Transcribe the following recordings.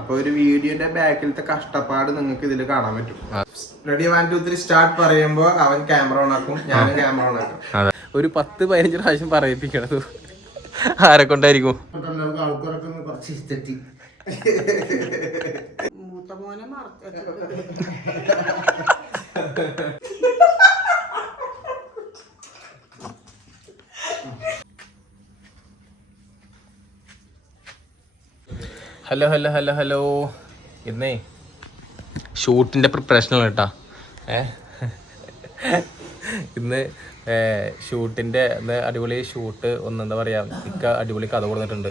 അപ്പൊ ഒരു വീഡിയോന്റെ ബാക്കിലത്തെ കഷ്ടപ്പാട് നിങ്ങൾക്ക് ഇതിൽ കാണാൻ പറ്റും. റെഡി 1 2 3 സ്റ്റാർട്ട് പറയുമ്പോ അവൻ ക്യാമറ ഓൺ ആക്കും, ഞാനും ക്യാമറ ഓൺ ആക്കും. ഒരു 10-15 പ്രാവശ്യം പറയിപ്പിക്കണത് ആരെ കൊണ്ടായിരിക്കും? Hello hello hello hello. ഇന്നേ ഷൂട്ടിൻ്റെ പ്രിപ്പറേഷനാണ് കേട്ടോ. ഇന്ന് ഷൂട്ടിൻ്റെ അടിപൊളി ഷൂട്ട് എന്താ പറയുക, ഇക്ക അടിപൊളി കഥ കൊടുത്തിട്ടുണ്ട്.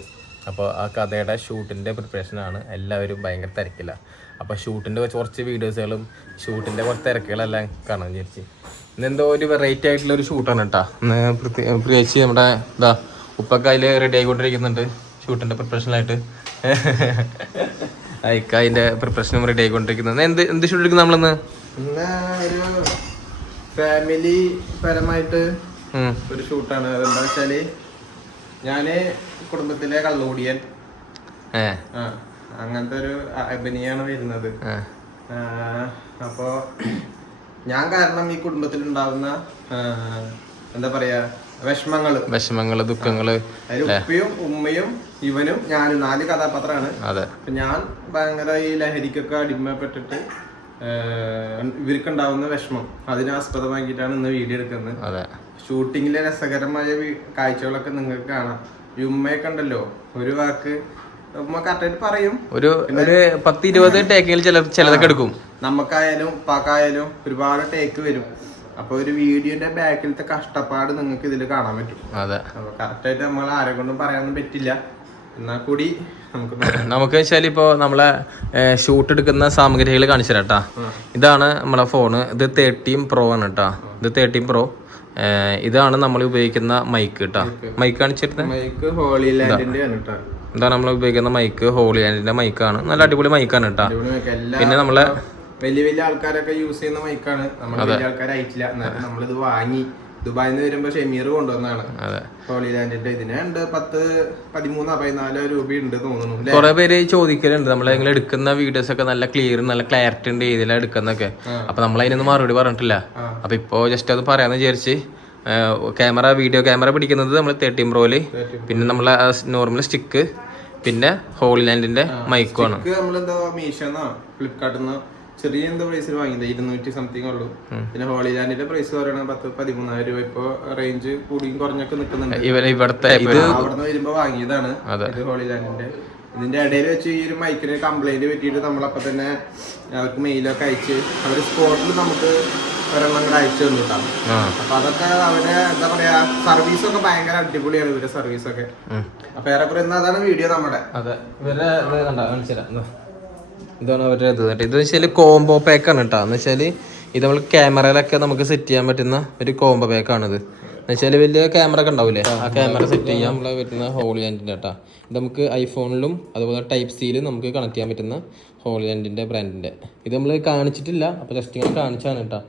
അപ്പോൾ ആ കഥയുടെ ഷൂട്ടിൻ്റെ പ്രിപ്പറേഷനാണ്. എല്ലാവരും ഭയങ്കര തിരക്കില്ല. അപ്പോൾ ഷൂട്ടിൻ്റെ കുറച്ച് വീഡിയോസുകളും ഷൂട്ടിൻ്റെ കുറച്ച് തിരക്കുകളെല്ലാം കാണാൻ വിചാരിച്ച് ഇന്നെന്തോ ഒരു വെറൈറ്റി ആയിട്ടുള്ള ഒരു ഷൂട്ടാണ് കേട്ടോ. ഇന്ന് പ്രത്യേകിച്ച് നമ്മുടെ ഉപ്പൊക്കെ അതിൽ റെഡി ആയിക്കൊണ്ടിരിക്കുന്നുണ്ട് ഷൂട്ടിൻ്റെ പ്രിപ്പറേഷനായിട്ട്. ഇക്ക അതിൻ്റെ പ്രിപ്പറേഷനും റെഡി ആയിക്കൊണ്ടിരിക്കുന്നത്. എന്ത് ഷൂട്ട് എടുക്കുന്നത് നമ്മളിന്ന്? ഒരു ഫാമിലി പരമായിട്ട് ഒരു ഷൂട്ടാണ്. അതെന്താ വെച്ചാല് ഞാന് കുടുംബത്തിലെ കള്ളുകൂടിയൻ, അങ്ങനത്തെ ഒരു അഭിനയാണ് വരുന്നത്. അപ്പോ ഞാൻ കാരണം ഈ കുടുംബത്തിൽ ഉണ്ടാവുന്ന എന്താ പറയാ വിഷമങ്ങള് ദുഃഖങ്ങള്, ഉപ്പയും ഉമ്മയും ഇവനും ഞാനും 4 കഥാപാത്രമാണ്. അപ്പൊ ഞാൻ ഭയങ്കര ഈ ലഹരിക്കൊക്കെ അടിമപ്പെട്ടിട്ട് ഇവർക്കുണ്ടാവുന്ന വിഷമം അതിനെ ആസ്പദമാക്കിയിട്ടാണ് ഇന്ന് വീഡിയോ എടുക്കുന്നത്. ഷൂട്ടിങ്ങിലെ രസകരമായ കാഴ്ചകളൊക്കെ നിങ്ങൾക്ക് കാണാം. ഈ ഉമ്മയൊക്കെ ഉണ്ടല്ലോ, ഒരു വാക്ക് ഉമ്മ കറക്റ്റായിട്ട് പറയും. ഒരു 10-20 ടേക്കിൽ ചിലതൊക്കെ എടുക്കും. നമുക്കായാലും ഉപ്പാക്കായാലും ഒരുപാട് ടേക്ക് വരും. അപ്പൊ ഒരു വീഡിയോന്റെ ബാക്കിലത്തെ കഷ്ടപ്പാട് നിങ്ങൾക്ക് ഇതിൽ കാണാൻ പറ്റും. അപ്പൊ കറക്റ്റായിട്ട് നമ്മൾ ആരെ കൊണ്ടും പറയാനൊന്നും പറ്റില്ല. എന്നാൽ കൂടി നമുക്ക് വെച്ചാൽ ഇപ്പൊ നമ്മളെ ഷൂട്ട് എടുക്കുന്ന സാമഗ്രികൾ കാണിച്ചു തരാം കേട്ടാ. ഇതാണ് നമ്മളെ ഫോണ്. ഇത് 13 Pro ആണ് കേട്ടാ. ഇത് 13 Pro. ഇതാണ് നമ്മൾ ഉപയോഗിക്കുന്ന മൈക്ക് കേട്ടാ. മൈക്ക് കാണിച്ചിട്ട് ഇതാണ് നമ്മൾ ഉപയോഗിക്കുന്ന മൈക്ക്. ഹോളി ലാൻഡിന്റെ മൈക്കാണ്. നല്ല അടിപൊളി മൈക്കാണ് കേട്ടാ. പിന്നെ നമ്മളെ വലിയ വലിയ ആൾക്കാരൊക്കെ യൂസ് ചെയ്യുന്ന മൈക്കാണ്. നമ്മൾ വലിയ ആൾക്കാരായിട്ടില്ല. എന്നാലും നമ്മളിത് വാങ്ങി ദുബായിൽ നിന്ന് വരുമ്പോ ഷെമീർ കൊണ്ടുവന്നാണ് ഹോളി ലാൻഡിന്റെ. ഇതിനുണ്ട് 13-14 രൂപയുണ്ട് തോന്നുന്നു. കുറെ പേര് ചോദിക്കലുണ്ട് നമ്മൾ എടുക്കുന്ന വീഡിയോസ് ഒക്കെ നല്ല ക്ലിയർ നല്ല ക്ലാരിറ്റി ഉണ്ട് ഏതിലാണ് എടുക്കുന്നൊക്കെ. അപ്പൊ നമ്മൾ അതിനൊന്നും മറുപടി പറഞ്ഞിട്ടില്ല. അപ്പൊ ഇപ്പൊ ജസ്റ്റ് അത് പറയാന്ന് വിചാരിച്ച് വീഡിയോ ക്യാമറ പിടിക്കുന്നത് നമ്മൾ 13 Proയില്, പിന്നെ നമ്മളെ നോർമൽ സ്റ്റിക്ക്, പിന്നെ ഹോളി ലാൻഡിന്റെ മൈക്കുമാണ്. നമ്മളെന്താ മീഷോന്നോ ഫ്ലിപ്കാർട്ടിന്നോ ചെറിയ എന്തോ പ്രൈസിൽ വാങ്ങിയത് 200 സംതിങ് ഉള്ളൂ. പിന്നെ ഹോളി ലാൻഡിന്റെ പ്രൈസ് പറയണത് 10-13 രൂപ. ഇപ്പൊ റേഞ്ച് കൂടിയും കുറഞ്ഞൊക്കെ നിൽക്കുന്നുണ്ട്. ഇവിടുത്തെ അവിടുന്ന് വരുമ്പോ വാങ്ങിയതാണ് ഇത് ഹോളി ലാൻഡിന്റെ. ഇതിന്റെ ഇടയിൽ വെച്ച് ഈ ഒരു മൈക്കിന് കംപ്ലൈന്റ് പറ്റിയിട്ട് നമ്മളപ്പോ തന്നെ അവർക്ക് മെയിലൊക്കെ അയച്ച് അവര് സ്പോട്ടിൽ നമുക്ക് ഒരെണ്ണം കൂടെ അയച്ചു തന്നിട്ടാണ്. അപ്പൊ അതൊക്കെ അവരെ എന്താ പറയാ സർവീസൊക്കെ ഭയങ്കര അടിപൊളിയാണ് ഇവരുടെ സർവീസൊക്കെ. അപ്പൊ ഏറെക്കുറെ അതാണ് വീഡിയോ നമ്മുടെ. ഇതാണ് അവരുടെ ഇത് വെച്ചാൽ കോംബോ പാക്കാണ് കേട്ടോ. എന്ന് വെച്ചാൽ ഇത് നമ്മൾ ക്യാമറയിലൊക്കെ നമുക്ക് സെറ്റ് ചെയ്യാൻ പറ്റുന്ന ഒരു കോംബോ പാക്കാണിത്. എന്ന് വെച്ചാൽ വലിയ ക്യാമറ ഒക്കെ ഉണ്ടാവില്ലേ, ആ ക്യാമറ സെറ്റ് ചെയ്യാൻ നമ്മളെ പറ്റുന്ന ഹോളി ലാൻഡിൻ്റെ കേട്ടോ. ഇത് നമുക്ക് ഐഫോണിലും അതുപോലെ ടൈപ്പ് സിയിലും നമുക്ക് കണക്ട് ചെയ്യാൻ പറ്റുന്ന ഹോളി ലാൻഡിൻ്റെ ബ്രാൻഡിൻ്റെ. ഇത് നമ്മൾ കാണിച്ചിട്ടില്ല, അപ്പോൾ ജസ്റ്റ് ഇങ്ങനെ കാണിച്ചാണ് കേട്ടോ.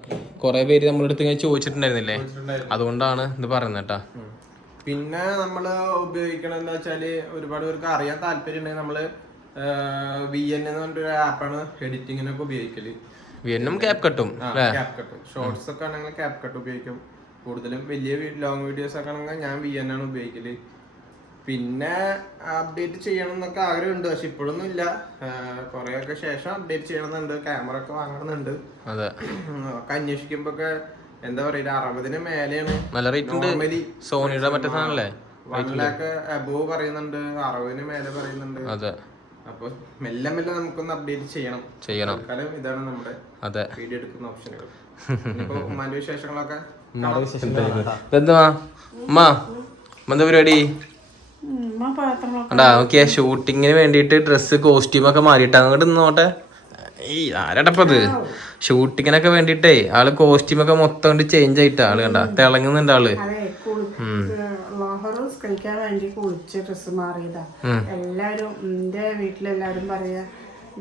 കുറേ പേര് നമ്മളടുത്ത് ഇങ്ങനെ ചോദിച്ചിട്ടുണ്ടായിരുന്നില്ലേ, അതുകൊണ്ടാണ് ഇത് പറയുന്നത് കേട്ടോ. പിന്നെ നമ്മൾ ഉപയോഗിക്കണമെന്ന് വെച്ചാൽ ഒരുപാട് പേർക്ക് അറിയാൻ താല്പര്യം ഉണ്ടെങ്കിൽ നമ്മള് VN എന്ന് പറഞ്ഞൊരു ആപ്പാണ് എഡിറ്റിങ്ങിനൊക്കെ ഉപയോഗിക്കല്. VN ക്യാപ് കട്ടും ഷോർട്സ് ഒക്കെ ആണെങ്കിൽ ക്യാപ് കട്ട് ഉപയോഗിക്കും. കൂടുതലും വലിയ ലോങ് വീഡിയോസ് ഒക്കെ ആണെങ്കിൽ ഞാൻ VN ആണ് ഉപയോഗിക്കല്. പിന്നെ അപ്ഡേറ്റ് ചെയ്യണം എന്നൊക്കെ ആഗ്രഹമുണ്ട്, പക്ഷെ ഇപ്പോഴൊന്നും ഇല്ല. കുറെയൊക്കെ ശേഷം അപ്ഡേറ്റ് ചെയ്യണമെന്നുണ്ട്. ക്യാമറ ഒക്കെ വാങ്ങണമെന്നുണ്ട്. ഒക്കെ അന്വേഷിക്കുമ്പോ ഒക്കെ എന്താ പറയുക 60-ന് മേലെയാണ്. നോർമലി സോണിയുടെ മറ്റേ സാധനല്ലേ 1 lakh above പറയുന്നുണ്ട്, 60-ന് മേലെ പറയുന്നുണ്ട്. അപ്പൊ മെല്ലെ മെല്ലെ നമുക്കൊന്ന് അപ്ഡേറ്റ് ചെയ്യണം. ഇതാണ് നമ്മുടെ വീഡിയോ എടുക്കുന്ന ഓപ്ഷനുകൾ. ഇപ്പൊ ഉമ്മാന്റെ വിശേഷങ്ങളൊക്കെ എന്താ പരിപാടി? നോക്കിയാ ഷൂട്ടിങ്ങിന് വേണ്ടിട്ട് ഡ്രസ്സ് കോസ്റ്റ്യൂം ഒക്കെ മാറിയിട്ട് അങ്ങോട്ട് നിന്നോട്ടെ. ഈ ആരടപ്പത് ഷൂട്ടിങ്ങിനൊക്കെ വേണ്ടിട്ടേ ആള് കോസ്റ്റ്യൂം ഒക്കെ മൊത്തം കൊണ്ട് ചേഞ്ച് ആയിട്ട് ആള് കണ്ട തിളങ്ങുന്നുണ്ട് ആള്. കഴിക്കാൻ വേണ്ടി കുളിച്ച് ഡ്രസ്സ് മാറിയതാ. എല്ലാരും എന്റെ വീട്ടിലെല്ലാരും പറയാ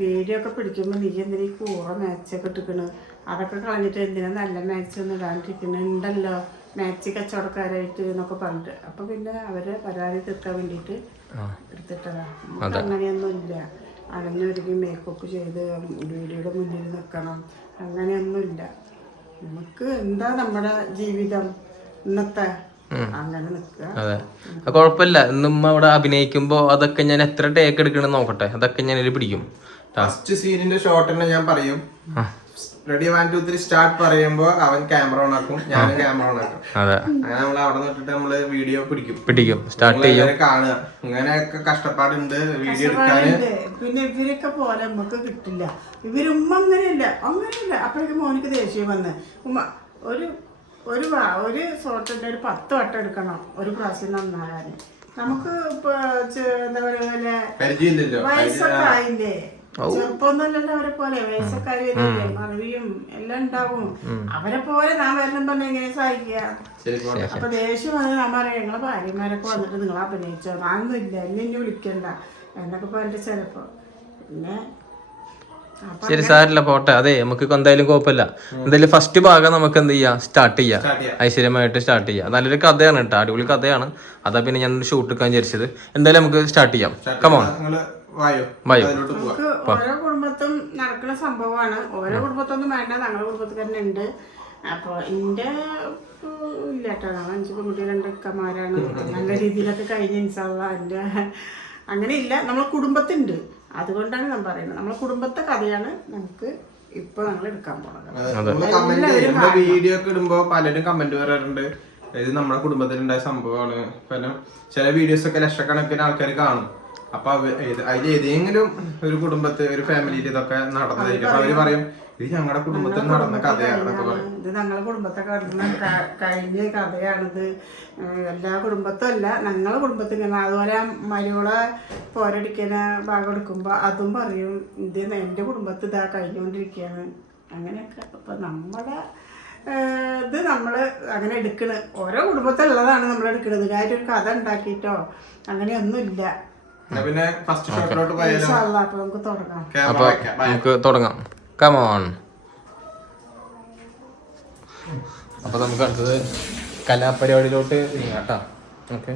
വീഡിയോ ഒക്കെ പിടിക്കുമ്പോ നീ എന്തിനാ ഈ കൂറ മാച്ചൊക്കെ ഇട്ടിക്കണ്, അതൊക്കെ കളഞ്ഞിട്ട് എന്തിനാ നല്ല മാച്ച് ഒന്നും ഇടാണ്ടിരിക്കണുണ്ടല്ലോ മാച്ച് കച്ചവടക്കാരായിട്ട് എന്നൊക്കെ പറഞ്ഞിട്ട്. അപ്പൊ പിന്നെ അവരെ പരാതി തീർക്കാൻ വേണ്ടിട്ട് എടുത്തിട്ടതാ. അങ്ങനെയൊന്നും ഇല്ല. അടഞ്ഞൊരുങ്ങി മേക്കപ്പ് ചെയ്ത് വീഡിയോയുടെ മുന്നിൽ നിൽക്കണം, അങ്ങനെയൊന്നുമില്ല. നമുക്ക് എന്താ നമ്മുടെ ജീവിതം ഇന്നത്തെ, അങ്ങനെ നിൽക്കുക. അതെ, കുഴപ്പമില്ല. ഇന്നും അവിടെ അഭിനയിക്കുമ്പോ അതൊക്കെ ഞാൻ എത്ര ടേക്ക് എടുക്കണം നോക്കട്ടെ, അതൊക്കെ ഞാൻ പിടിക്കും. ഫസ്റ്റ് സീനിന്റെ ഷോട്ട് തന്നെ ഞാൻ പറയും, റെഡി 1 2 3 സ്റ്റാർട്ട് പറയുമ്പോ അവൻ ക്യാമറ ഓൺ ആക്കും, ഞാനും ക്യാമറ ഓൺ ആക്കും. അതെ, അങ്ങനെ നമ്മൾ അവിടെ നിന്നിട്ട് നമ്മള് വീഡിയോ പിടിക്കും, സ്റ്റാർട്ട് ചെയ്യും. കാണുക. ഇങ്ങനെയൊക്കെ കഷ്ടപ്പാടുണ്ട് വീഡിയോ എടുക്കാന്. പിന്നെ ഇവരൊക്കെ പോലെ നമുക്ക് കിട്ടില്ല. ഇവരുമ്മ അങ്ങനെയല്ല. അപ്പോഴേക്കും മോനിക്ക് ദേഷ്യം വന്ന് ഉമ്മ ഒരു ഷോട്ടിന്റെ ഒരു 10 വട്ടം എടുക്കണം ഒരു പ്രാവശ്യം നന്നാകാൻ. നമുക്ക് ഇപ്പൊ എന്താ പറയുക, വയസ്സൊക്കെ ആയില്ലേ, ചെറുപ്പമൊന്നുമല്ലല്ലോ അവരെ പോലെ. വയസ്സൊക്കെ ആയി വരില്ലേ, മറവിയും എല്ലാം ഉണ്ടാവും. അവരെ പോലെ നാം വരണം പറഞ്ഞ എങ്ങനെ സഹായിക്കുക? അപ്പൊ ദേഷ്യം വന്ന് ഞാൻ പറയാം, ഞങ്ങളെ ഭാര്യമാരൊക്കെ വന്നിട്ട് നിങ്ങൾ അഭിനയിച്ചോ, ഞാനൊന്നുമില്ല, എന്നെ വിളിക്കണ്ട എന്നൊക്കെ പറഞ്ഞിട്ട് ചിലപ്പോ. പിന്നെ ശരി, സാരില്ല, പോട്ടെ. അതെ, നമുക്ക് എന്തായാലും കുഴപ്പമില്ല. എന്തായാലും ഫസ്റ്റ് ഭാഗം നമുക്ക് എന്ത് ചെയ്യാം, സ്റ്റാർട്ട് ചെയ്യാം, ഐശ്വര്യമായിട്ട് സ്റ്റാർട്ട് ചെയ്യാം. നല്ലൊരു കഥയാണ് കേട്ടോ, അടിപൊളി കഥയാണ്. അതാ പിന്നെ ഞാൻ ഷൂട്ട് എടുക്കാൻ വിചാരിച്ചത്. എന്തായാലും നമുക്ക് സ്റ്റാർട്ട് ചെയ്യാം. കമോൺ, നമുക്ക് ഓരോ കുടുംബത്തും നടക്കുന്ന സംഭവമാണ്. ഓരോ കുടുംബത്തൊന്നും വേണ്ട, ഞങ്ങളുടെ കുടുംബത്തിൽ തന്നെ ഉണ്ട്. അപ്പൊ എന്റെ ഇല്ലാട്ടോ, ഞങ്ങൾ 5 പെൺകുട്ടികൾ 2 ഇക്കമാരാണ്. നല്ല രീതിയിലൊക്കെ കഴിഞ്ഞ ഇൻഷാല്ലാ. എന്റെ അങ്ങനെ ഇല്ല, നമ്മളെ കുടുംബത്തുണ്ട്. അതുകൊണ്ടാണ് ഞാൻ പറയുന്നത്, നമ്മളെ കുടുംബത്തെ കഥയാണ് നമുക്ക് ഇപ്പൊ ഞങ്ങൾ എടുക്കാൻ പോകുന്നത്. വീഡിയോ ഒക്കെ ഇടുമ്പോ പലരും കമന്റ് പറയാറുണ്ട്, ഇത് നമ്മുടെ കുടുംബത്തിലുണ്ടായ സംഭവമാണ്. കാരണം ചില വീഡിയോസ് ഒക്കെ ലക്ഷക്കണക്കിന് ആൾക്കാർ കാണും. അപ്പൊ അതിൽ ഏതെങ്കിലും ഒരു കുടുംബത്തിൽ, ഒരു ഫാമിലിയിൽ ഇതൊക്കെ നടന്നതായിരിക്കും. അപ്പൊ അവര് പറയും, ഇത് ഞങ്ങളുടെ കുടുംബത്തിൽ നടന്ന കഥയാണെന്നൊക്കെ പറയും. ഇത് ഞങ്ങളുടെ കുടുംബത്തെ കഴിഞ്ഞ കഥയാണിത്. എല്ലാ കുടുംബത്തും അല്ല, ഞങ്ങളെ കുടുംബത്തിൽ ഇങ്ങനെ. അതുപോലെ മരുവളെ പോരടിക്കുന്ന ഭാഗം എടുക്കുമ്പോ അതും പറയും, ഇത് എന്റെ കുടുംബത്തിൽ ഇതാ കഴിഞ്ഞുകൊണ്ടിരിക്കുകയാണ്, അങ്ങനെയൊക്കെ. അപ്പൊ നമ്മുടെ ഇത് നമ്മള് അങ്ങനെ എടുക്കണ്, ഓരോ കുടുംബത്തിലുള്ളതാണ് നമ്മൾ എടുക്കണത്. ഇതിനായിട്ടൊരു കഥ ഉണ്ടാക്കിയിട്ടോ അങ്ങനെയൊന്നും ഇല്ല. പിന്നെ ഫസ്റ്റ് ഷോട്ടിലോട്ട് പോയാലോ? അപ്പൊ നമുക്ക് തുടങ്ങാം. അപ്പൊ നമുക്ക് തുടങ്ങാം. കമോൺ. അപ്പൊ നമുക്ക് അടുത്തത് കലാപരിപാടിയിലോട്ട് കേട്ടാ. ഓക്കെ,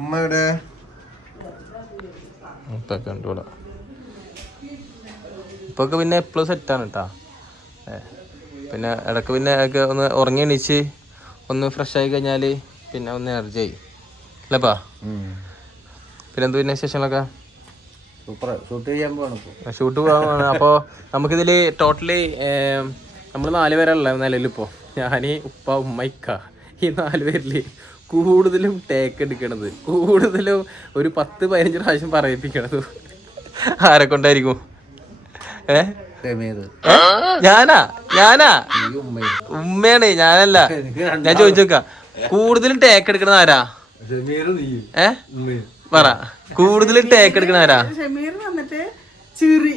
ഉമ്മയുടെ കണ്ടുകൂടാ. ഇപ്പൊക്കെ പിന്നെ എപ്പോഴും സെറ്റാണ് കേട്ടാ. പിന്നെ ഇടയ്ക്ക് പിന്നെ ഒന്ന് ഉറങ്ങി എണീച്ച് ഒന്ന് ഫ്രഷ് ആയി കഴിഞ്ഞാല് പിന്നെ ഒന്ന് എനർജി ആയി അല്ലേപ്പാ. പിന്നെന്ത് പിന്നെ വിശേഷങ്ങളൊക്കെ? ഷൂട്ട് പോകാൻ. അപ്പോൾ നമുക്കിതിൽ ടോട്ടലി നമ്മൾ 4 പേരല്ല നിലവിലിപ്പോൾ. ഞാൻ, ഉപ്പ, ഉമ്മ, ഇക്ക, ഈ 4 പേരിൽ കൂടുതലും ടേക്ക് എടുക്കണത്, കൂടുതലും ഒരു 10-15 പ്രാവശ്യം പറയിപ്പിക്കണത് ആരെ കൊണ്ടായിരിക്കും? ഞാനാ ഉമ്മയാണ്, ഞാനല്ല. ഞാൻ ചോദിച്ചോക്ക, കൂടുതലും ടേക്ക് എടുക്കണത് ആരാ? പറ, കൂടുതലും ടേക്ക് എടുക്കണ ആരാ? ഷമീർ വന്നിട്ട് ചിറി,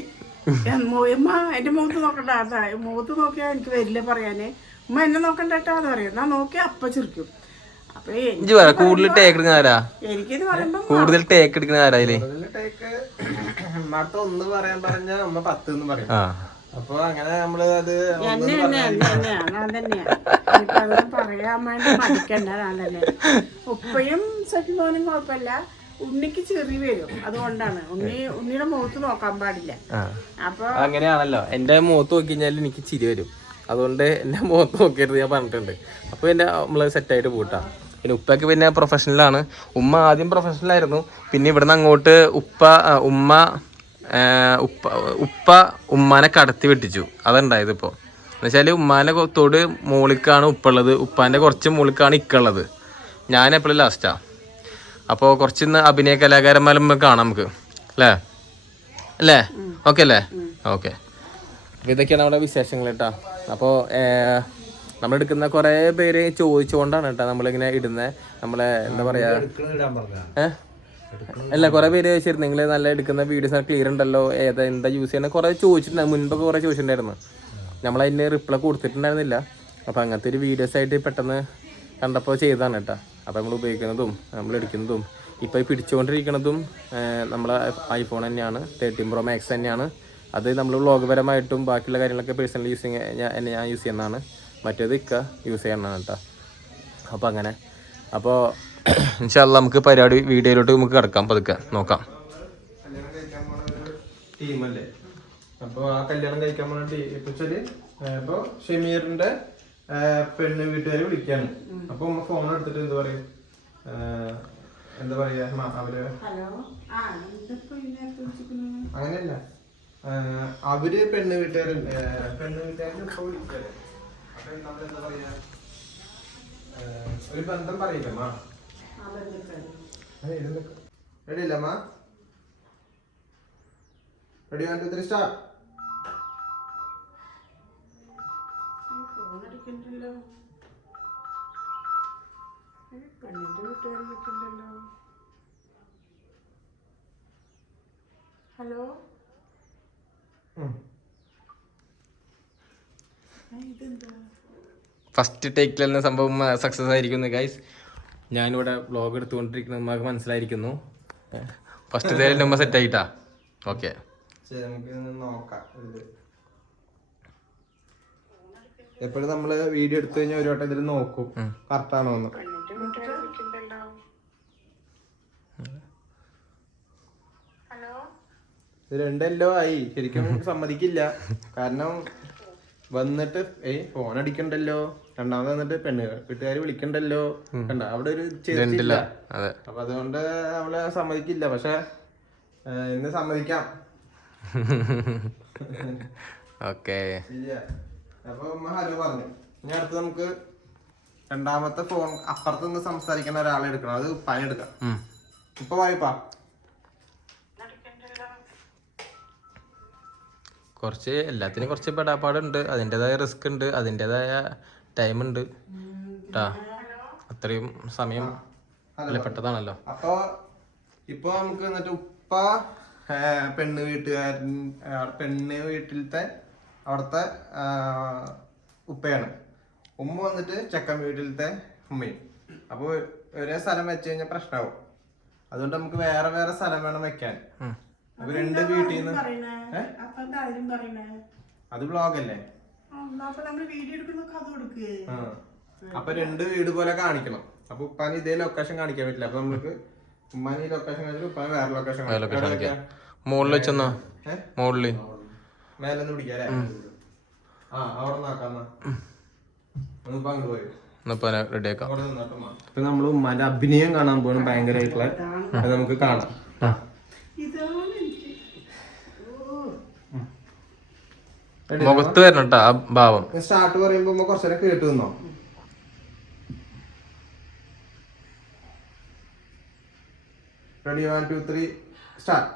എന്റെ മുഖത്ത് നോക്കണ്ട, അതാ മുഖത്ത് നോക്കിയാ എനിക്ക് വരില്ല പറയാന്. ഉമ്മ എന്നെ നോക്കണ്ടേട്ടാ എന്ന് പറയും. ഞാൻ നോക്കിയാ അപ്പ ചിരിക്കും. അപ്പൊ കൂടുതൽ ടേക്ക് എടുക്കുന്ന ആരാ? എനിക്കിത് പറയുമ്പോ കൂടുതൽ ടേക്ക് എടുക്കുന്ന ആരാ? ഒന്ന് പറയാൻ പറഞ്ഞ ഉമ്മ 10 എന്ന് പറയും. അപ്പൊ അങ്ങനെ നമ്മള് അത് പറയാൻ വേണ്ടി മടിക്കണ്ട. ഞാൻ തന്നെ ഉപ്പയും സത്യമോനും കുഴപ്പമില്ല, ഉണ്ണിക്ക് ചെറിയ വരും. അതുകൊണ്ടാണ് ഉണ്ണിയുടെ മുഖത്ത് നോക്കാൻ പാടില്ല. അപ്പൊ അങ്ങനെയാണല്ലോ, എന്റെ മുഖത്ത് നോക്കി കഴിഞ്ഞാൽ എനിക്ക് ചിരി വരും. അതുകൊണ്ട് എന്റെ മുഖത്ത് നോക്കിയിട്ട് ഞാൻ പറഞ്ഞിട്ടുണ്ട്. അപ്പൊ പിന്നെ നമ്മള് സെറ്റായിട്ട് പോട്ടാ. പിന്നെ ഉപ്പയ്ക്ക് പിന്നെ പ്രൊഫഷണലാണ്. ഉമ്മ ആദ്യം പ്രൊഫഷണലായിരുന്നു. പിന്നെ ഇവിടുന്ന് അങ്ങോട്ട് ഉപ്പ ഉമ്മാനെ കടത്തി വെട്ടിച്ചു. അതുണ്ടായത് ഇപ്പോൾ എന്നുവെച്ചാൽ ഉമ്മാനെ തൊട് മോളിക്കാണ് ഉപ്പ ഉള്ളത്, ഉപ്പാൻ്റെ കുറച്ച് മോളിക്കാണ് ഇക്കുള്ളത്. ഞാൻ എപ്പോഴും ലാസ്റ്റാ. അപ്പോൾ കുറച്ചിന്ന് അഭിനയ കലാകാരന്മാരും കാണാം നമുക്ക്, അല്ലേ? ഓക്കെ അല്ലേ? ഓക്കെ. അപ്പോൾ ഇതൊക്കെയാണ് നമ്മുടെ വിശേഷങ്ങൾ കേട്ടോ. അപ്പോൾ നമ്മളെടുക്കുന്ന കുറേ പേര് ചോദിച്ചുകൊണ്ടാണ് കേട്ടോ നമ്മളിങ്ങനെ ഇടുന്നത്. നമ്മളെ എന്താ പറയുക, അല്ല കുറേ പേര് ചോദിച്ചിരുന്നു, നിങ്ങൾ നല്ല എടുക്കുന്ന വീഡിയോസ് ക്ലിയർ ഉണ്ടല്ലോ, എന്താ യൂസ് ചെയ്യുന്നത് കുറേ ചോദിച്ചിട്ടുണ്ടായിരുന്നു. മുൻപൊക്കെ കുറേ ചോദിച്ചിട്ടുണ്ടായിരുന്നു. നമ്മളതിന് റിപ്ലൈ കൊടുത്തിട്ടുണ്ടായിരുന്നില്ല. അപ്പോൾ അങ്ങനത്തെ ഒരു വീഡിയോസായിട്ട് പെട്ടെന്ന് കണ്ടപ്പോൾ ചെയ്തതാണ് കേട്ടോ. അപ്പോൾ നമ്മൾ ഉപയോഗിക്കുന്നതും നമ്മൾ എടുക്കുന്നതും ഇപ്പോൾ പിടിച്ചുകൊണ്ടിരിക്കുന്നതും നമ്മളെ ഐഫോൺ തന്നെയാണ്, 13 Pro Max തന്നെയാണ്. അത് നമ്മൾ വ്ളോഗ് ബാക്കിയുള്ള കാര്യങ്ങളൊക്കെ പേഴ്സണലി ഞാൻ യൂസ് ചെയ്യുന്നതാണ്. മറ്റേത് ഇക്ക യൂസ് ചെയ്യുന്നതാണ് കേട്ടോ. അപ്പോൾ അങ്ങനെ. അപ്പോൾ ഇൻഷാല്ലാ നമുക്ക് പരിപാടി വീഡിയോയിലോട്ട് നമുക്ക് കിടക്കാം, പതുക്കെ നോക്കാം. കല്യാണം കഴിക്കാൻ പോണ ഒരു ടീമല്ലേ, അപ്പൊ ആ കല്യാണം കഴിക്കാൻ പോണ ടീം ഇപ്പൊ ഷമീറിന്റെ പെണ്ണ് വീട്ടുകാര് വിളിക്കാണ്. അപ്പൊ ഉമ്മ ഫോൺ എടുത്തിട്ട് എന്താ പറയാ അവര് അങ്ങനെയല്ല, അവര് പെണ്ണ് വീട്ടുകാരന്റെ ഇപ്പൊ വിളിക്കാറ്. അപ്പൊ നമ്മളെന്താ പറയാ ഒരു ബന്ധം പറയില്ലമ്മ. റെഡി അല്ലമ്മ? Ready 1 2 3 start. ഹലോ, ഫസ്റ്റ് ടേക്കിൽ തന്നെ സംഭവം സക്സസ് ആയിരിക്കുന്നു ഗൈസ്. ഞാനിവിടെ വ്ളോഗ് എടുത്തുകൊണ്ടിരിക്കുന്ന നമുക്ക് മനസ്സിലായിരിക്കുന്നു. ഫസ്റ്റ് തേലും നമ്മ സെറ്റ് ആയിട്ടാ. ഓക്കെ, നമുക്ക് നോക്കാം. എപ്പോഴും നമ്മള് വീഡിയോ എടുത്തു കഴിഞ്ഞാൽ ഒരു വട്ടം ഇതിൽ നോക്കും കറക്റ്റാണോ എന്ന്. ഇത് രണ്ടെല്ലോ ആയി, ശരിക്കും സമ്മതിക്കില്ല. കാരണം വന്നിട്ട് ഫോൺ അടിക്കണ്ടല്ലോ, രണ്ടാമത് വന്നിട്ട് വീട്ടുകാര് വിളിക്കണ്ടല്ലോ, കണ്ട അവിടെ ഒരു ചെയ്തിട്ടില്ല. അപ്പൊ അതുകൊണ്ട് അവളെ സമ്മതിക്കില്ല. പക്ഷെ ഇന്ന് സമ്മതിക്കാം. ഓക്കെ, അപ്പൊ ഹലോ പറഞ്ഞു. ഇനി അടുത്ത് നമുക്ക് രണ്ടാമത്തെ ഫോൺ അപ്പുറത്ത് നിന്ന് സംസാരിക്കുന്ന ഒരാളെ എടുക്കണം. അത് പണിയെടുക്കാം. ഇപ്പൊ വായ്പാ കുറച്ച് എല്ലാത്തിനും കുറച്ച് പെടാപ്പാടുണ്ട്, അതിൻ്റെതായ റിസ്ക് ഉണ്ട്, അതിൻ്റെതായ ടൈം ഉണ്ട് കേട്ടാ. അത്രയും സമയം വിലപ്പെട്ടതാണല്ലോ. അപ്പൊ ഇപ്പൊ നമുക്ക് എന്നിട്ട് ഉപ്പ പെണ്ണ് വീട്ടിലത്തെ അവിടുത്തെ ഉപ്പയാണ്, ഉമ്മ വന്നിട്ട് ചെക്കൻ വീട്ടിലത്തെ ഉമ്മയും. അപ്പൊ ഒരേ സ്ഥലം വെച്ച് കഴിഞ്ഞാൽ പ്രശ്നമാവും. അതുകൊണ്ട് നമുക്ക് വേറെ വേറെ സ്ഥലം വേണം വെക്കാൻ. അപ്പൊ രണ്ട് വീട്ടിൽ നിന്ന് അത് വ്ളോഗല്ലേ, അപ്പൊ രണ്ട് വീട് പോലെ കാണിക്കണം. അപ്പൊ ഉപ്പാന് ഇതേ ലൊക്കേഷൻ കാണിക്കാൻ പറ്റില്ല. അപ്പൊ നമുക്ക് ഉമ്മാന് ഈ ലൊക്കേഷൻ കാണിച്ചിട്ട് ഉപ്പാന് വേറെ ലൊക്കേഷൻ മുകളിൽ വെച്ചെന്നാ, മുകളില് മേലൊന്ന് പിടിക്കാല്ലേ. അവിടെ നോക്കാന്നാ അങ്ങോട്ട് പോയി റെഡിയാക്കാം. ഇപ്പൊ നമ്മള് ഉമ്മാന്റെ അഭിനയം കാണാൻ പോകണം, ഭയങ്കരമായിട്ടുള്ള. അത് നമുക്ക് കാണാം. മുഖത്ത് വരണം കേട്ടോ ആ ഭാവം. സ്റ്റാർട്ട് പറയുമ്പോ കുറച്ചേരം കേട്ടു നിന്നോ. Ready 1 2 3 start.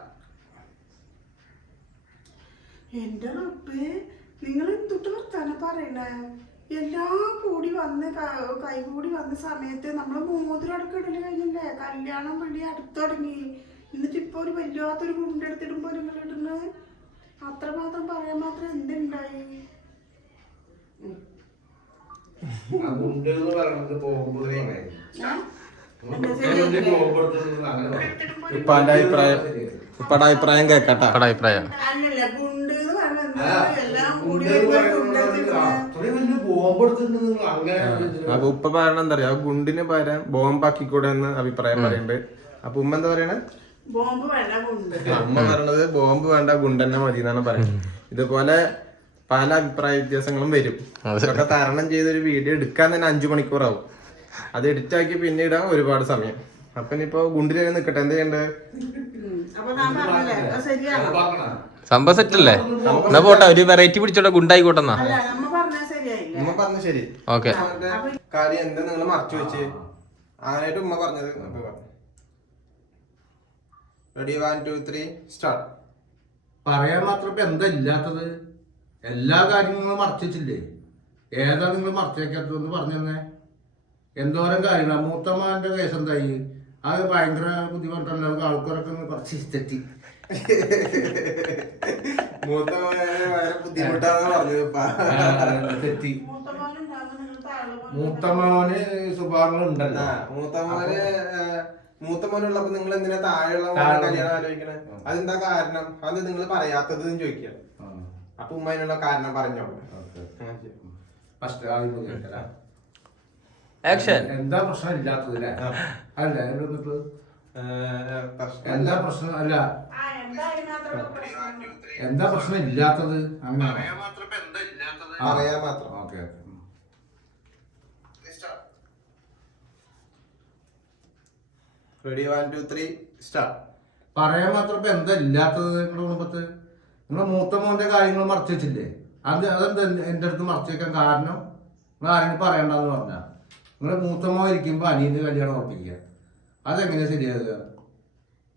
എന്റെ റബ്ബേ, നിങ്ങൾ എന്തൊട്ട് വർത്താനം പറയണേ? എല്ലാം കൂടി വന്ന് കൈകൂടി വന്ന സമയത്ത് നമ്മള് മോതിരം അടക്കിടല് കഴിഞ്ഞില്ലേ, കല്യാണം വേണ്ടി അടുത്ത് തുടങ്ങി. എന്നിട്ട് ഇപ്പൊ ഒരു വല്ലാത്തൊരു കുണ്ടെടുത്തിടുമ്പോ നിങ്ങൾ ഇടുന്നത് അത്രമാത്രം പറയാൻ മാത്രം എന്തുണ്ടായി? ഉപ്പാന്റെ അഭിപ്രായം കേക്കട്ടെ. അഭിപ്രായം അല്ലല്ല, ഗുണ്ട് എന്ന് പറഞ്ഞാൽ എല്ലാം കൂടി അപ്പൊ ഉപ്പ പറയണ എന്താ പറയാ, ഗുണ്ടിന് പകരം ബോംബാക്കിക്കൂടെ എന്ന് അഭിപ്രായം പറയുന്നുണ്ട്. അപ്പൊ ഉമ്മ എന്താ പറയണേ? ബോംബ് വേണ്ട ഗുണ്ട്. അമ്മ പറയണത് ബോംബ് വേണ്ട ഗുണ്ടന്നെ മതി എന്നാണ് പറയുന്നത്. ഇതുപോലെ പല അഭിപ്രായ വ്യത്യാസങ്ങളും വരും. അതൊക്കെ തരണം ചെയ്തൊരു വീഡിയോ എടുക്കാൻ തന്നെ 5 മണിക്കൂറാവും. അത് എഡിറ്റ് ആക്കി പിന്നെ ഇടാൻ ഒരുപാട് സമയം. അപ്പൊ ഇനിയിപ്പോ ഗുണ്ടിൽ നിക്കട്ടെ, എന്ത് ചെയ്യണ്ടേ? സംഭവം സെറ്റല്ലേ? എന്നാ പോട്ടെ, ഒരു വെറൈറ്റി പിടിച്ചോട്ടെ, ഗുണ്ടായിക്കോട്ടെന്നാ. ഉമ്മ പറഞ്ഞ ശരി. ഓക്കെ, കാര്യം എന്താ നിങ്ങൾ മറച്ചു വെച്ച് അങ്ങനായിട്ട് ഉമ്മ പറഞ്ഞത്. Ready 1 2 3 start. പറയാൻ മാത്രം ഇപ്പൊ എന്താ ഇല്ലാത്തത്? എല്ലാ കാര്യങ്ങളും മറച്ചില്ലേ? ഏതാ നിങ്ങൾ മറച്ചേക്കാത്തതെന്ന് പറഞ്ഞു തന്നെ. എന്തോരം കാര്യങ്ങളാ. മൂത്തമ്മാന്റെ കേസ് എന്തായി? അത് ഭയങ്കര ബുദ്ധിമുട്ടല്ല, ആൾക്കാരൊക്കെ കുറച്ച് തെറ്റി. തെറ്റി. മൂത്തമ്മോന് സുഭാവങ്ങളുണ്ടല്ലോ. മൂത്തമോനുള്ളപ്പോ നിങ്ങൾ എന്തിനാ താഴെയുള്ള കല്യാണം ആലോചിക്കണേ? അതെന്താ കാരണം? അത് നിങ്ങൾ പറയാത്തത് ചോദിക്കുക. അപ്പൊ ഉമ്മ അതിനുള്ള കാരണം പറഞ്ഞോളൂ. ആക്ഷൻ. എന്താ പ്രശ്നം ഇല്ലാത്തത് അല്ലേ? അല്ല എന്താ പ്രശ്നം അല്ല എന്താ പ്രശ്നം ഇല്ലാത്തത്? അങ്ങനെ പറയാൻ മാത്രം. Okay ready 1 2 3 start. പറയാൻ മാത്രം ഇപ്പൊ എന്താ ഇല്ലാത്തത് നിങ്ങളുടെ കുടുംബത്ത്? നിങ്ങളെ മൂത്ത മോന്റെ കാര്യങ്ങൾ മറച്ചു വെച്ചില്ലേ? അതെന്താ എന്റെ അടുത്ത് മറച്ചു വെക്കാൻ കാരണം? നിങ്ങൾ ആരെങ്കിലും പറയണ്ടെന്ന് പറഞ്ഞാ നിങ്ങളെ മൂത്ത മോൻ ഇരിക്കുമ്പോ അനിയന്റെ കല്യാണം ഉറപ്പിക്കുക. അതെങ്ങനെയാ ശരിയാകുക?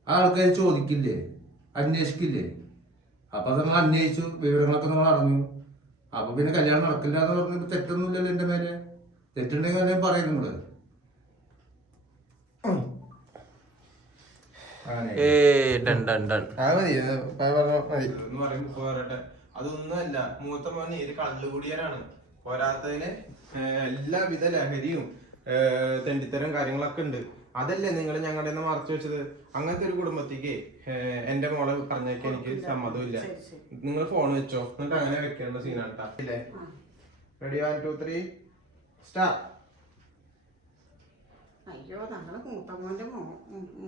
ആ ആൾക്കാർ ചോദിക്കില്ലേ, അന്വേഷിക്കില്ലേ? അപ്പൊ നിങ്ങൾ അന്വേഷിച്ചു, വിവരങ്ങളൊക്കെ നിങ്ങൾ അറിഞ്ഞു. അപ്പൊ പിന്നെ കല്യാണം നടക്കില്ല എന്ന് പറഞ്ഞിട്ട് തെറ്റൊന്നുമില്ലല്ലോ എന്റെ മേലെ. തെറ്റുണ്ടെങ്കിൽ തന്നെ പറയും നിങ്ങള്. അതൊന്നുമല്ല, മൂത്ത മോന് ഇത് കള്ളുകുടിയനാണ്. പോരാത്തതിന് എല്ലാവിധ ലഹരിയും തെണ്ടിത്തരം കാര്യങ്ങളൊക്കെ ഉണ്ട്. അതല്ലേ നിങ്ങൾ ഞങ്ങളുടെ നിന്ന് മറച്ചു വെച്ചത്? അങ്ങനത്തെ ഒരു കുടുംബത്തേക്ക് എന്റെ മോളെ പറഞ്ഞേക്കാൻ എനിക്ക് സമ്മതമില്ല. നിങ്ങൾ ഫോൺ വെച്ചോ, എന്നിട്ട് അങ്ങനെ വെക്കേണ്ട സീനാണ് ഇല്ലേ? Ready 1 2 3 start. അയ്യോ ഞങ്ങള്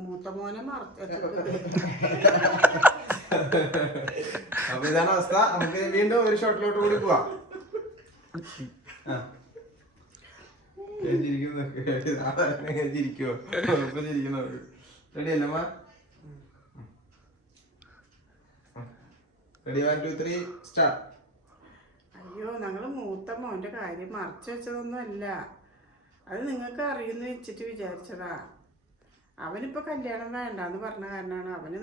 മൂത്തമോനെ മറച്ചു. അപ്പൊ ഇതാണ് അവസ്ഥ. നമുക്ക് വീണ്ടും ഒരു ഷോട്ടിലോട്ട് കൂടി പോവാം. ചിരിക്കുവോ? റെഡി അല്ലമ്മ? Ready 1 2 3 start. അയ്യോ ഞങ്ങള് മൂത്ത മോന്റെ കാര്യം മറച്ചു വെച്ചതൊന്നും അല്ല. അത് നിങ്ങൾക്ക് അറിയുന്ന വെച്ചിട്ട് വിചാരിച്ചതാ. അവനിപ്പോ കല്യാണം വേണ്ടാന്ന് പറഞ്ഞ കാരണമാണ് അവന്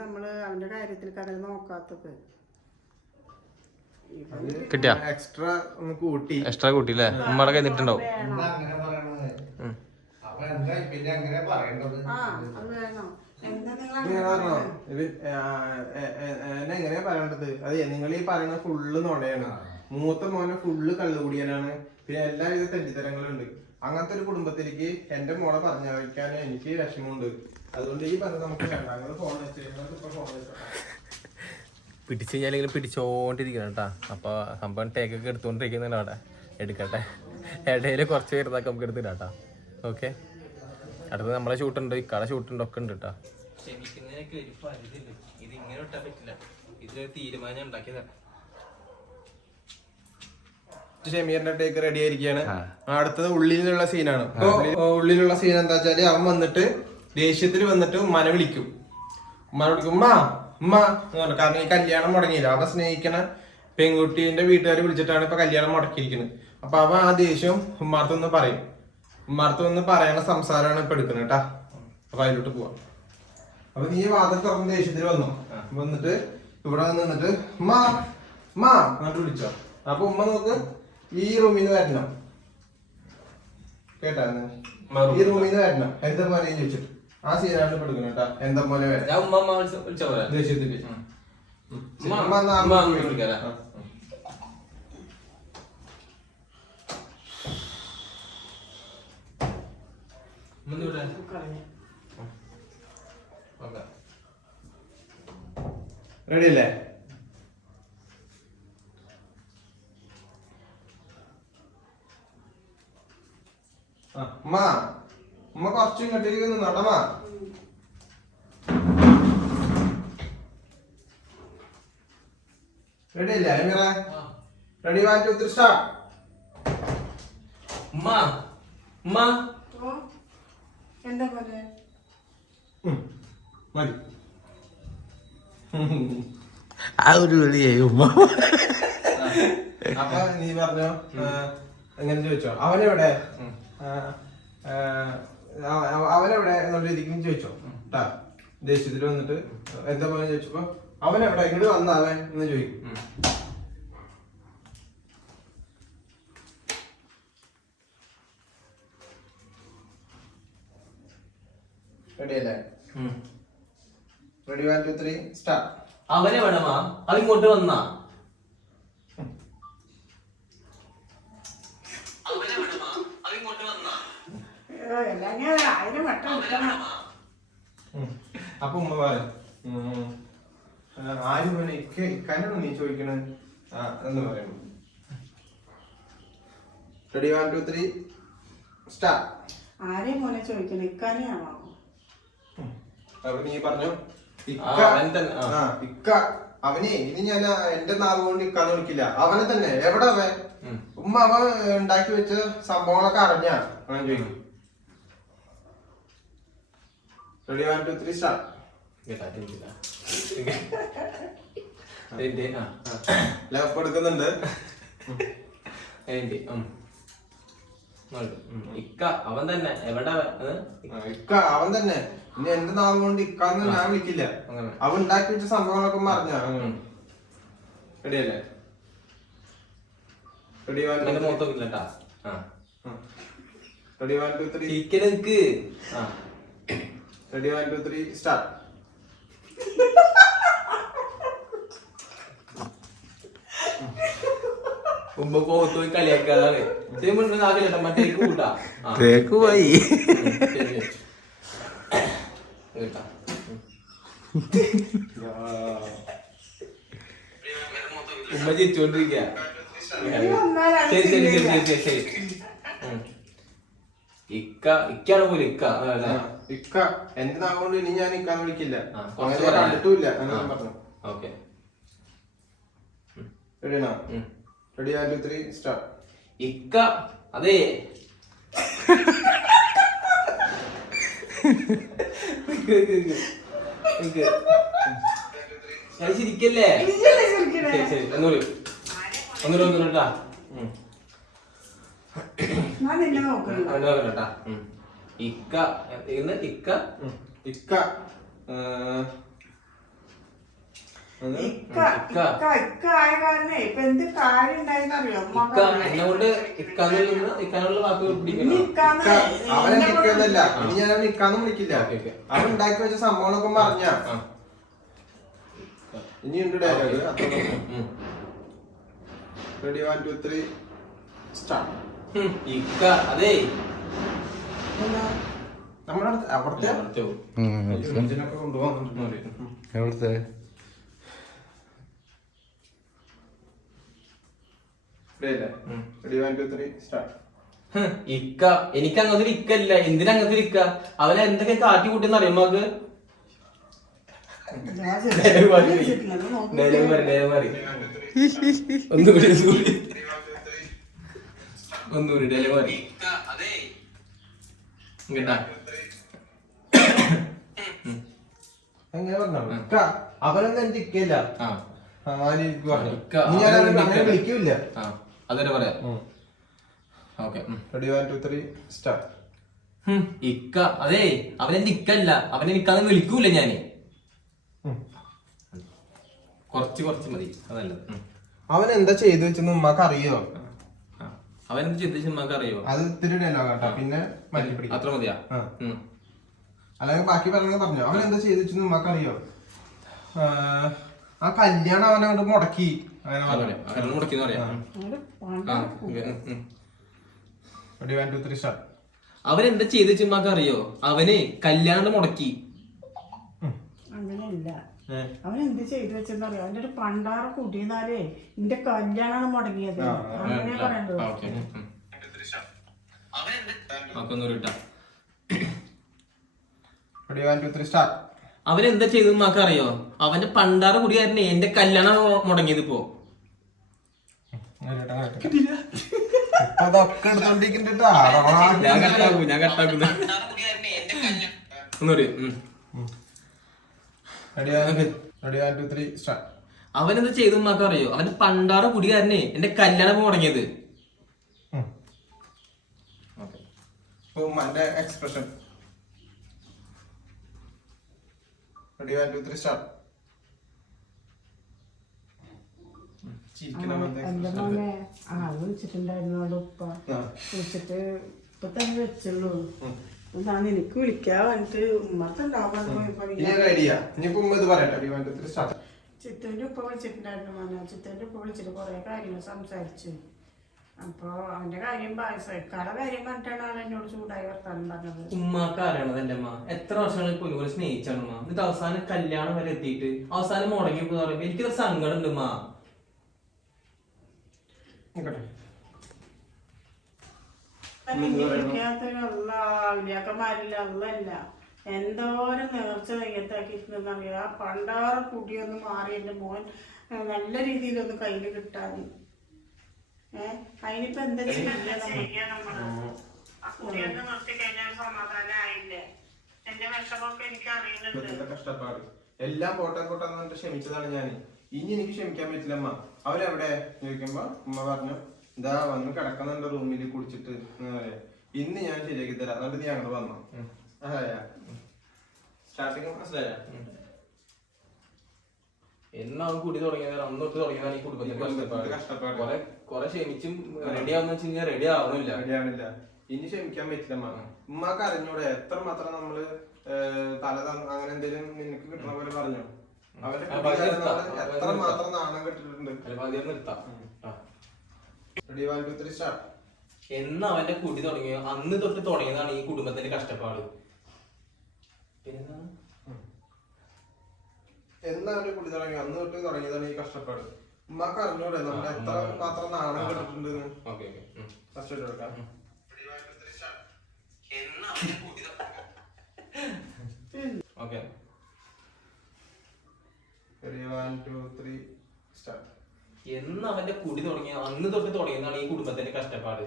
അവന്റെ കാര്യത്തിൽ കഥ നോക്കാത്തത്. കിട്ടിയാ എക്സ്ട്രാ കൂട്ടി കൂട്ടില്ലേ? ഉമ്മയുടെ കഴിഞ്ഞിട്ടുണ്ടാവും. പിന്നെ എങ്ങനെ പറയേണ്ടത്? അത് വേണോ? എങ്ങനെയാ പറയേണ്ടത്? അതെ, നിങ്ങൾ ഈ പറയുന്ന ഫുള്ള് നുണയാണ്. മൂത്ത മോനെ ഫുള്ള് കള്ളുകൂടിയനാണ്. പിന്നെ എല്ലാവിധ തെറ്റിത്തരങ്ങളുണ്ട്. അങ്ങനത്തെ ഒരു കുടുംബത്തിലേക്ക് എന്റെ മോളെ പറഞ്ഞയക്കാൻ എനിക്ക് വിഷമമുണ്ട്. അതുകൊണ്ട് ഈ പറഞ്ഞത് നമുക്ക് വേണ്ട. ഞങ്ങൾ ഫോൺ വെച്ചോ. പിടിച്ചു കഴിഞ്ഞാൽ പിടിച്ചോണ്ടിരിക്കണം കേട്ടാ. അപ്പൊ സംഭവം ടേക്കൊക്കെ എടുത്തോണ്ടിരിക്കുന്നുണ്ട്. അവിടെ എടുക്കട്ടെ, ഇടയില് കുറച്ച് പേരുന്നൊക്കെ നമുക്ക് എടുത്തിട്ടാ കേട്ടാ. ഓക്കെ, അടുത്ത് നമ്മളെ ഷൂട്ടുണ്ട്, ഇക്കാടെ ഷൂട്ടുണ്ട്, ഒക്കെ ഉണ്ട് കേട്ടാ. ക്ഷമിക്കുന്നതിനൊക്കെ ഒരു പരിധിയുണ്ട്. ഇത് ഇങ്ങനെ വിട്ടാൻ പറ്റില്ല. ഇതിലൊരു തീരുമാനം ഉണ്ടാക്കിയതാണ്. ഷമീറിന്റെ ടേക്ക് റെഡി ആയിരിക്കുകയാണ്. അടുത്തത് ഉള്ളിലുള്ള സീനാണ്. ഉള്ളിലുള്ള സീൻ എന്താ വെച്ചാല്, അവൻ വന്നിട്ട് ദേഷ്യത്തിൽ വന്നിട്ട് ഉമ്മാനെ വിളിക്കും. ഉമ്മ ഉമ്മ എന്ന് പറഞ്ഞു. കാരണം ഈ കല്യാണം മുടങ്ങിയില്ല. അവൻ സ്നേഹിക്കണ പെൺകുട്ടീന്റെ വീട്ടുകാർ വിളിച്ചിട്ടാണ് ഇപ്പൊ കല്യാണം മുടക്കിയിരിക്കുന്നത്. അപ്പൊ അവൻ ആ ദേഷ്യം ഉമ്മാർത്തൊന്ന് പറയും. ഉമ്മാർത്തൊന്ന് പറയണ സംസാരമാണ് ഇപ്പൊ എടുക്കുന്നത് കേട്ടാ. അപ്പൊ അതിലോട്ട് പോവാം. അപ്പൊ നീ വാതിൽ തുറന്ന ദേഷ്യത്തിൽ വന്നിട്ട് ഇവിടെ നിന്നിട്ട് ഉമ്മ ഉമ്മ എന്നിട്ട് വിളിച്ചോ. അപ്പൊ ഉമ്മ നോക്ക്, ഈ റൂമിൽ നിന്ന് വരണം കേട്ടാ. ഈ റൂമിൽ നിന്ന് വരണം എന്താ പോലെ ചോദിച്ചിട്ട് ആ സീനാണ് ഇപ്പൊ എടുക്കുന്നത് കേട്ടാ. എന്താ പോലെ വരാം ദേഷ്യത്തില്. റെഡി അല്ലേ? ഉമ്മ കുറച്ച് ഇങ്ങോട്ടേക്ക് നിന്നോട്ടമ്മ. റെഡി അല്ലേ അമീറ? Ready 1 2 3 start. എന്താ പോലെ മതി. ആ ഒരു വിളിയായി ഉമ്മ. അപ്പൊ നീ പറഞ്ഞോ, എങ്ങനെ ചോദിച്ചോ അവനെവിടെ അവനെവിടെ എന്നുള്ള രീതിക്കും ചോദിച്ചോ കേട്ടാ. ദേഷ്യത്തിൽ വന്നിട്ട് എന്താ പോലെ ചോദിച്ചപ്പോ അവനെവിടെ ഇങ്ങോട്ട് വന്നാവൻ എന്ന് ചോദിക്കും. റെഡി അല്ലേ? Ready 1 2 3 start. അവനെ വേണമാ അതിങ്ങോട്ട് വന്നാ. അപ്പൊ ഉമ്മ പറയും, ആരും ഇക്കാനാണോ നീ ചോദിക്കണ എന്ന് പറയും. Ready 1 2 3 start. ആരെയും മോനെ ചോദിക്കണം ഇക്കാനെയാണോ? അപ്പൊ നീ പറഞ്ഞു അവനെ ഇനി ഞാൻ എന്റെ നാവ് കൊണ്ട് ഇക്കാന്ന് വിളിക്കില്ല. അവനെ തന്നെ എവിടെ അവൻ ഉമ്മ അവൻ ഉണ്ടാക്കി വെച്ച സംഭവങ്ങളൊക്കെ അറിഞ്ഞ അവൻ ചോദിക്കും. Ready, 1, 2, 3 start. ലവ് എടുക്കുന്നുണ്ട്. ഇക്ക അവൻ തന്നെ എവിടെ ഇക്ക അവൻ തന്നെ ഇനി എന്റെ നാവ് കൊണ്ട് ഇക്കാന്ന് ഞാൻ വിളിക്കില്ല. അവൻ ഉണ്ടാക്കി വെച്ച സംഭവങ്ങളൊക്കെ പറഞ്ഞ റെഡിയല്ലേ? റെഡി 1, 2, 3. മൊത്തമില്ലട്ടാ. റെഡി 1, 2, 3. നിക്ക്. Ready 1, 2, 3 start. ഉമ്മ പോയി കളിയാക്കാതാണ്. മറ്റേക്ക് കൂട്ടാ പോയി ഉമ്മ ചിരിച്ചോണ്ടിരിക്ക. ശരി. ഇക്കാണ് പോലും ഇക്ക എന്റെ നാവ് കൊണ്ട് ഇനി ഞാൻ ഇക്കാന്ന് വിളിക്കില്ല. കണ്ടിട്ടുമില്ല പറഞ്ഞു. ഓക്കെ റെഡിയാണോ? Ready 1, 2, 3 start. ഇക്ക അതെ ഞാൻ ചിരിക്കല്ലേ? ശരി ഒന്നുകൂടി ഞാൻ നിന്നെ നോക്കണ്ട. ഇക്ക ഇക്ക ഇക്ക ആയ കാരണേ ഇപ്പൊ എന്ത് കാര്യം ഉണ്ടായെന്നറിയോ? എന്നോട് ഇക്കാനുള്ള വാക്കുകൾ അവനെ നിൽക്കുന്നല്ല ഇനി ഞാൻ അവൻ നിക്കാന്ന് വിളിക്കില്ല. അവൻ ഉണ്ടാക്കി വെച്ച സംഭവങ്ങളൊക്കെ പറഞ്ഞ ഇനിയുണ്ട് ഡയലോഗ്. Ready 1, 2, 3 start. ഇക്ക അതെ നമ്മുടെ അവിടുത്തെ കൊണ്ടുപോകുന്നുണ്ട്. എവിടുത്തെ റെഡി 1, 2, 3 സ്റ്റാർട്ട്. ഇക്ക എനിക്ക് അങ്ങനത്തെ ഇക്കല്ല. എന്തിനാ അങ്ങനത്തെ ഇക്ക? അവനെ എന്തൊക്കെ കാട്ടി കൂട്ടിന്ന് അറിയുമ്പോക്ക് ഒന്നുകൂടി ഡെലിവറി അങ്ങനെ പറഞ്ഞു. അവനൊന്നും എനിക്ക് ഇക്കല്ല. വിളിക്കൂല. അതെ പറയാം. Ready 1, 2, 3 start. ഇക്ക അതെ അവനെ നിക്കല്ല. അവനെ നിക്കാന്ന് വിളിക്കൂല ഞാന്. കുറച്ച് മതി അതല്ല. അവൻ എന്താ ചെയ്തു വെച്ചെന്ന് ഉമ്മക്ക് അറിയോ? അവനെന്ത് ചിന്തിച്ച് ഉമ്മക്ക് അറിയോ? അത് ഇത്തിരി ഡയലോഗ് കേട്ടോ. പിന്നെ അത്ര മതിയാ? അല്ലെങ്കിൽ ബാക്കി പറഞ്ഞു. അവൻ എന്താ ചെയ്തു വെച്ചെന്ന് ഉമ്മക്ക് അറിയോ? ആ കല്യാണം അവനോട് മുടക്കി. മുടക്കി പറയാം. Ready 1, 2, 3 start. അവനെന്താ ചെയ്ത് ഉമ്മക്ക് അറിയോ? അവന് കല്യാണം മുടക്കി. അങ്ങനെയല്ല. അവൻ എന്ത് ചെയ്തു വെച്ചെന്നറിയോ? അവന്റെ ഒരു പണ്ടാറ കൂട്ടിയെന്നാലേ എന്റെ കല്യാണമാണ് മുടങ്ങിയത്. അങ്ങനെ പറയണ്ടോ? Ready 1, 2, 3 start. അവനെന്താ ചെയ്തു ഉമ്മക്ക് അറിയോ? അവന്റെ പണ്ടാറ കുടിയാരനെ എന്റെ കല്യാണം മുടങ്ങിയത് ഇപ്പോ. അതൊക്കെ എടുത്തോണ്ടിരിക്കുന്നുണ്ട്. ഞാൻ കട്ടാക്കുന്ന ഒന്നുകൂടി. Ready 1, 2, 3 start. അവനെന്താ ചെയ്തു ഉമ്മക്ക് അറിയോ? അവന്റെ പണ്ടാറ കുടിയാരനെ എന്റെ കല്യാണം മുടങ്ങിയത്. ഉമ്മന്റെ എക്സ്പ്രഷൻ. Ready 1, 2, 3 start. എന്റെ മോനെ വിളിച്ചിട്ടുണ്ടായിരുന്നു അവിടെ ഉപ്പ. വിളിച്ചിട്ട് ഇപ്പൊ തന്നെ വെച്ചുള്ളൂ. ഞാൻ എനിക്ക് വിളിക്കാൻ വന്നിട്ട് ചിത്തുവിന്റെ ഉപ്പ വിളിച്ചിട്ടുണ്ടായിരുന്നു മോനെ. ചിത്തുവിന്റെ ഉപ്പ വിളിച്ചിട്ട് കുറെ കാര്യങ്ങൾ സംസാരിച്ചു. അപ്പൊ അവന്റെ കാര്യം ഇക്കാടെ കാര്യം പറഞ്ഞിട്ടാണ് അവൻ എന്നോട് ചൂടായി വർത്താനം പറഞ്ഞത്. ഉമ്മാക്ക് അറിയണത് എന്റെ അമ്മ എത്ര വർഷങ്ങൾ പൊന്നുപോലെ സ്നേഹിച്ചാണ് ഉമ്മ. എന്നിട്ട് അവസാനം കല്യാണം വരെ എത്തിയിട്ട് അവസാനം മുടങ്ങി പറയുമ്പോ എനിക്കൊരു സങ്കടം ഉണ്ട് ഉമ്മ. ഔലിയാക്കന്മാരില്ല അല്ലല്ല എന്തോരം നേർച്ച നെയ്യത്താക്കിയിട്ടുണ്ടെന്നറിയാം. ആ പണ്ടാറ് കുടിയൊന്ന് മാറി എൻ്റെ മോൻ നല്ല രീതിയിലൊന്ന് കയ്യിൽ കിട്ടാതെ അതിനിപ്പോ എന്താ ചെയ്യാ നമ്മള്? ആ കുടിയൊന്ന് നിർത്തി കഴിഞ്ഞാൽ സമാധാനമായില്ലേ? എന്റെ വിഷമൊക്കെ എനിക്ക് അറിയുന്നുണ്ട്. കഷ്ടപ്പാട് എല്ലാം പോട്ടെ പോട്ടെന്ന് പറഞ്ഞിട്ട് ക്ഷമിച്ചതാണ് ഞാൻ. ഇനി എനിക്ക് ക്ഷമിക്കാൻ പറ്റില്ല അമ്മ. അവരെവിടെ ചോദിക്കുമ്പോ ഉമ്മ പറഞ്ഞു ഇതാ വന്ന് കിടക്കുന്നുണ്ട് റൂമിൽ കുടിച്ചിട്ട് ഇന്ന് ഞാൻ ശരിയാക്കി തരാം. എന്നിട്ട് നീ അങ്ങോട്ട് വന്നോ. സ്റ്റാർട്ടിങ് മനസ്സിലായ എന്നാവും കൂടി തുടങ്ങിയത് അന്ന് തൊട്ട് തുടങ്ങിയതാണ് ഈ കുടുംബത്തിന്റെ കഷ്ടപ്പാട്. കൊറേ ക്ഷമിച്ചും റെഡി ആവുന്ന വെച്ച് കഴിഞ്ഞാൽ റെഡി ആവണില്ല. ഇനി ക്ഷമിക്കാൻ പറ്റില്ല അമ്മ. ഉമ്മക്ക് അറിഞ്ഞൂടെ എത്ര മാത്രം നമ്മള് തല അങ്ങനെ എന്തെങ്കിലും നിനക്ക് കിട്ടണ പോലെ പറഞ്ഞു. അവരുടെ എത്ര മാത്രം നാണം കെട്ടിട്ടുണ്ട്. എന്ന് അവന്റെ കുടി തുടങ്ങിയോ അന്ന് തൊട്ട് തുടങ്ങിയതാണ് ഈ കുടുംബത്തിന്റെ കഷ്ടപ്പാട്. എന്നാ അവന്റെ കുടി തുടങ്ങി അന്ന് തൊട്ട് തുടങ്ങിയതാണ് ഈ കഷ്ടപ്പാട്. ഉമ്മക്ക് അറിഞ്ഞൂടെ നമ്മുടെ എത്ര മാത്രം നാണം കെട്ടിട്ടുണ്ട്. ഓക്കെ എന്ന് അവന്റെ കുടി തുടങ്ങിയ അന്ന് തൊട്ട് തുടങ്ങിയതാണ് ഈ കുടുംബത്തിന്റെ കഷ്ടപ്പാട്.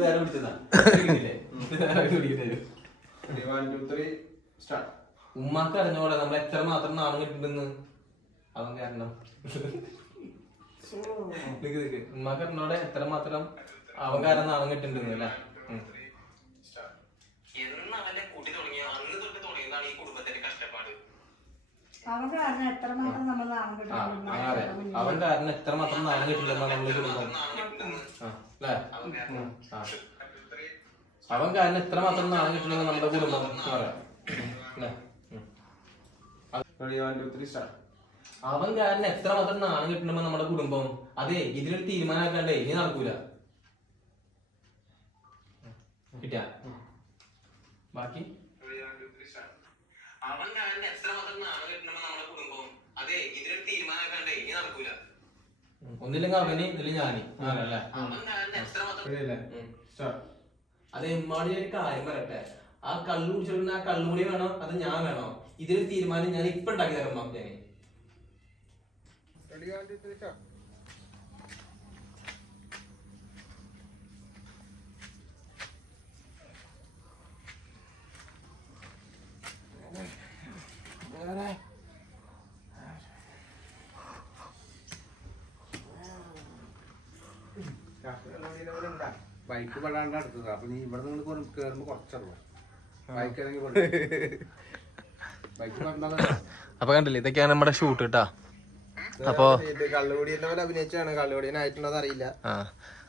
വേറെ വിളിച്ചതാ ഉമ്മാക്ക് അറിഞ്ഞോടെ നമ്മൾ എത്ര മാത്രം നാണം കിട്ടുണ്ടെന്ന്. അവൻ കാരണം ഉമ്മാക്ക് അറിഞ്ഞോടെ എത്ര മാത്രം അവൻ കാരണം നാണം കിട്ടുന്നുണ്ടെന്ന് അല്ലേ. അവന്റെ കുടി തുടങ്ങിയ അന്ന് തൊട്ട് തുടങ്ങിയതാണ് ഈ കുടുംബത്തിന്റെ കഷ്ടപ്പാട്. അവൻ കാരണം എത്രമാത്രം നമ്മൾ നാണം അവൻ കാരണം എത്രമാത്രം നാണം കിട്ടില്ലെന്നാണ് നമ്മള് കുടുംബം അല്ലേ. അവൻ കാരണം എത്രമാത്രം നാണം കിട്ടില്ലെന്ന് നമ്മുടെ കുടുംബം പറയാം. അവൻ കാരണം എത്രമാത്രം നാണം കിട്ടണമെന്ന് നമ്മുടെ കുടുംബം. അതെ ഇതിനൊരു തീരുമാനമാക്കാണ്ടേ ഇനി നടക്കൂല. കിട്ടിയ ബാക്കി അവൻ കാരണം എത്രമാത്രം നാണം കിട്ടണമെന്ന് നമ്മുടെ കുടുംബം. അതെ ഇതിനൊരു തീരുമാനമാക്കാണ്ടേ ഇനി നടക്കൂല. ഒന്നില്ലെങ്കിൽ അവന് ഇതിൽ ഞാന് അല്ലേ. അതെ എമ്മാടി ഒരു കാര്യം പറയട്ടെ. ആ കള്ളു കുടിച്ചിട്ട് ആ കള്ളുകൂടി വേണോ അത് ഞാൻ വേണോ? ഇതിനൊരു തീരുമാനം ഞാൻ ഇപ്പൊ ഉണ്ടാക്കി തരാം ഞാൻ. ബൈക്ക് പെടാണ്ട് അടുത്തത്. അപ്പൊ നീ ഇവിടെ നിന്ന് കേറുമ്പോ കുറച്ചറിയാം ബൈക്ക് ബൈക്ക് അപ്പൊ കണ്ടില്ലേ ഇതൊക്കെയാണ് നമ്മുടെ ഷൂട്ട് കേട്ടാ. അപ്പൊ കള്ളുകൂടിയുടെ അഭിനയിച്ചാണ്. കള്ളുകൂടിയനായിട്ടുണ്ടോന്ന് അറിയില്ല.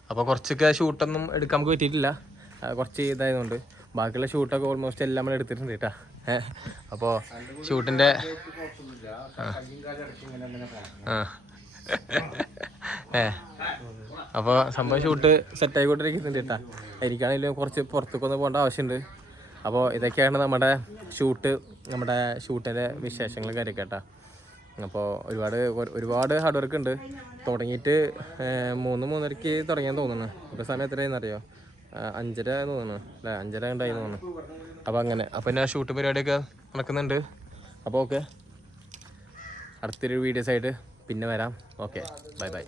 അപ്പൊ കുറച്ചൊക്കെ ഷൂട്ടൊന്നും എടുക്കാൻ നമുക്ക് പറ്റിയിട്ടില്ല. കുറച്ച് ഇതായതുകൊണ്ട് ബാക്കിയുള്ള ഷൂട്ടൊക്കെ ഓൾമോസ്റ്റ് എല്ലാം നമ്മൾ എടുത്തിട്ടുണ്ട് കേട്ടാ. അപ്പോൾ ഷൂട്ടിന്റെ അപ്പോൾ സംഭവം ഷൂട്ട് സെറ്റായിക്കൊണ്ടിരിക്കുന്നുണ്ട് കേട്ടാ. എനിക്കാണെങ്കിലും കുറച്ച് പുറത്തേക്ക് ഒന്ന് പോകേണ്ട ആവശ്യമുണ്ട്. അപ്പോൾ ഇതൊക്കെയാണ് നമ്മുടെ ഷൂട്ടിൻ്റെ വിശേഷങ്ങൾ കാര്യമൊക്കെ കേട്ടാ. അപ്പോൾ ഒരുപാട് ഹാർഡ് വർക്ക് ഉണ്ട്. തുടങ്ങിയിട്ട് 3:30 തുടങ്ങിയാൽ തോന്നുന്നു. ഇപ്പോൾ സമയം എത്രയാണെന്ന് അറിയോ? 5:30 തോന്നുന്നു അല്ലേ. 5:30 ഉണ്ടായി തോന്നുന്നു. അപ്പോൾ അങ്ങനെ അപ്പോൾ ഞാൻ ഷൂട്ട് പരിപാടിയൊക്കെ നടക്കുന്നുണ്ട്. അപ്പോൾ ഓക്കെ അടുത്തൊരു വീഡിയോസ് ആയിട്ട് പിന്നെ വരാം. Okay bye bye.